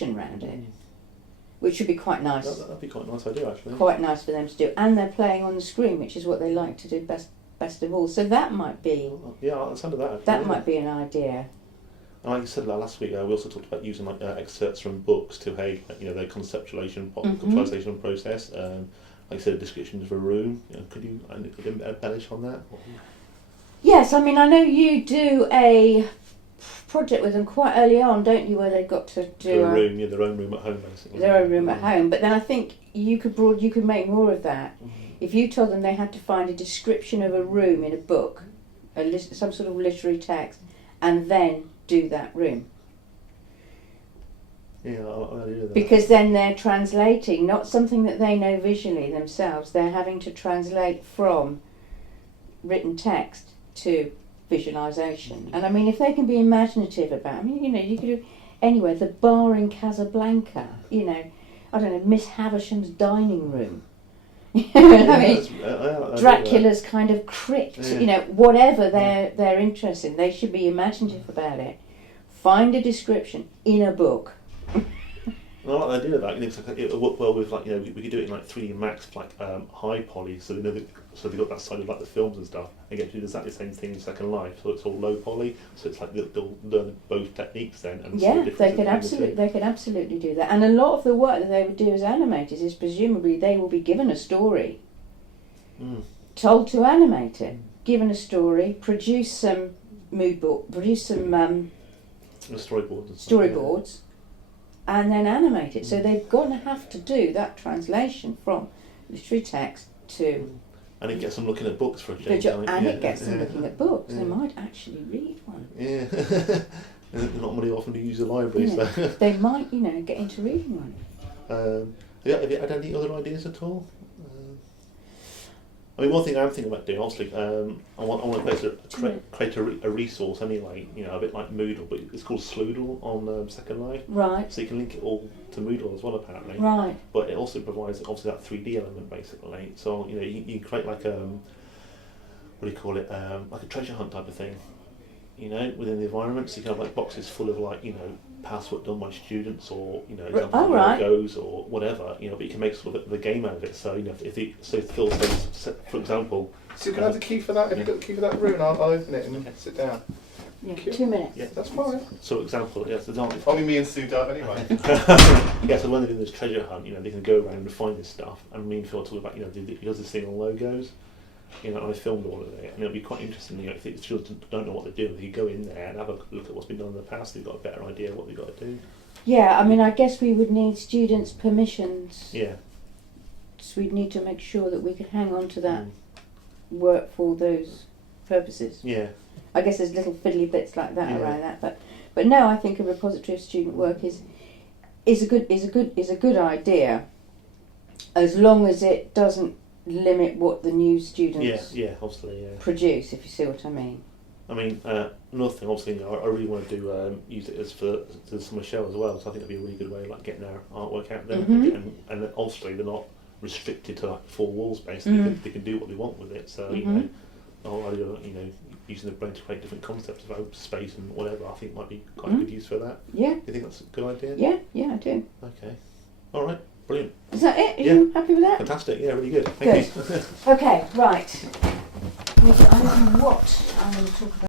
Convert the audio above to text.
around it, which would be quite nice. That'd be quite a nice idea, actually. Quite nice for them to do, and they're playing on the screen, which is what they like to do best of all. So that might be. Yeah, I'll send that. Actually, that might be an idea. And like you said last week, we also talked about using excerpts from books to their conceptualization process. Like I said, descriptions of a room. Could you embellish on that? Yes, I mean, I know you do a project with them quite early on, don't you, where they got to do a room, their own room at home, basically. Their own room at home. But then I think you could make more of that. If you told them they had to find a description of a room in a book, some sort of literary text, and then do that room. Yeah, I'll do that. Because then they're translating, not something that they know visually themselves. They're having to translate from written text to visualisation. And I mean, if they can be imaginative about it, you could do anywhere, the bar in Casablanca, I don't know, Miss Havisham's dining room. Dracula's kind of crypt, whatever they're interested in, they should be imaginative about it. Find a description in a book. I like the idea of that. It work well with we could do it in 3D Max, high poly, so so they've got that side of the films and stuff, and get to do exactly the same thing in Second Life. So it's all low poly, so it's they'll learn both techniques then. And they could absolutely do that. And a lot of the work that they would do as animators is presumably they will be given a story, told to animate it, given a story, produce some mood board, produce some storyboards. And then animate it. So they're going to have to do that translation from literary text to. And it gets them looking at books for a change. It gets them looking at books. They might actually read one. Yeah. Not many often use a library, so. They might, get into reading one. Have you had any other ideas at all? I mean, one thing I'm thinking about doing, obviously, I want to create a resource anyway, a bit like Moodle, but it's called Sloodle on Second Life. Right. So you can link it all to Moodle as well, apparently. Right. But it also provides, obviously, that 3D element, basically. So, you can create what do you call it, like a treasure hunt type of thing, within the environment. So you can have, boxes full of, password done by students or, logos or whatever, but you can make sort of the game out of it. So, if Phil says, for example... So you can have the key for that? Have you got the key for that room? I'll open it and sit down. Yeah, 2 minutes. Yeah, that's fine. So, example, only me and Sue Dove anyway. Yeah, so when they're doing this treasure hunt, they can go around and find this stuff. And me and Phil talk about, he does this thing on logos. And I filmed all of it, and it'll be quite interesting. If the students don't know what they're doing, you go in there and have a look at what's been done in the past. They've got a better idea of what they've got to do. Yeah, I mean, I guess we would need students' permissions. Yeah. So we'd need to make sure that we could hang on to that work for those purposes. Yeah. I guess there's little fiddly bits like that around that, but no, I think a repository of student work is a good idea, as long as it doesn't limit what the new students produce, if you see what I mean. I mean, another thing, obviously, I really want to do use it as for the summer show as well. So I think that'd be a really good way of getting our artwork out there, and obviously they're not restricted to 4 walls. Basically, they can do what they want with it. So the whole idea of using the brain to create different concepts about space and whatever, I think might be quite a good use for that. Yeah. Do you think that's a good idea? Yeah, I do. Okay. All right. Brilliant. Is that it? Are you happy with that? Fantastic. Yeah, really good. Thank you. Okay, right. I don't know what I'm going to talk about.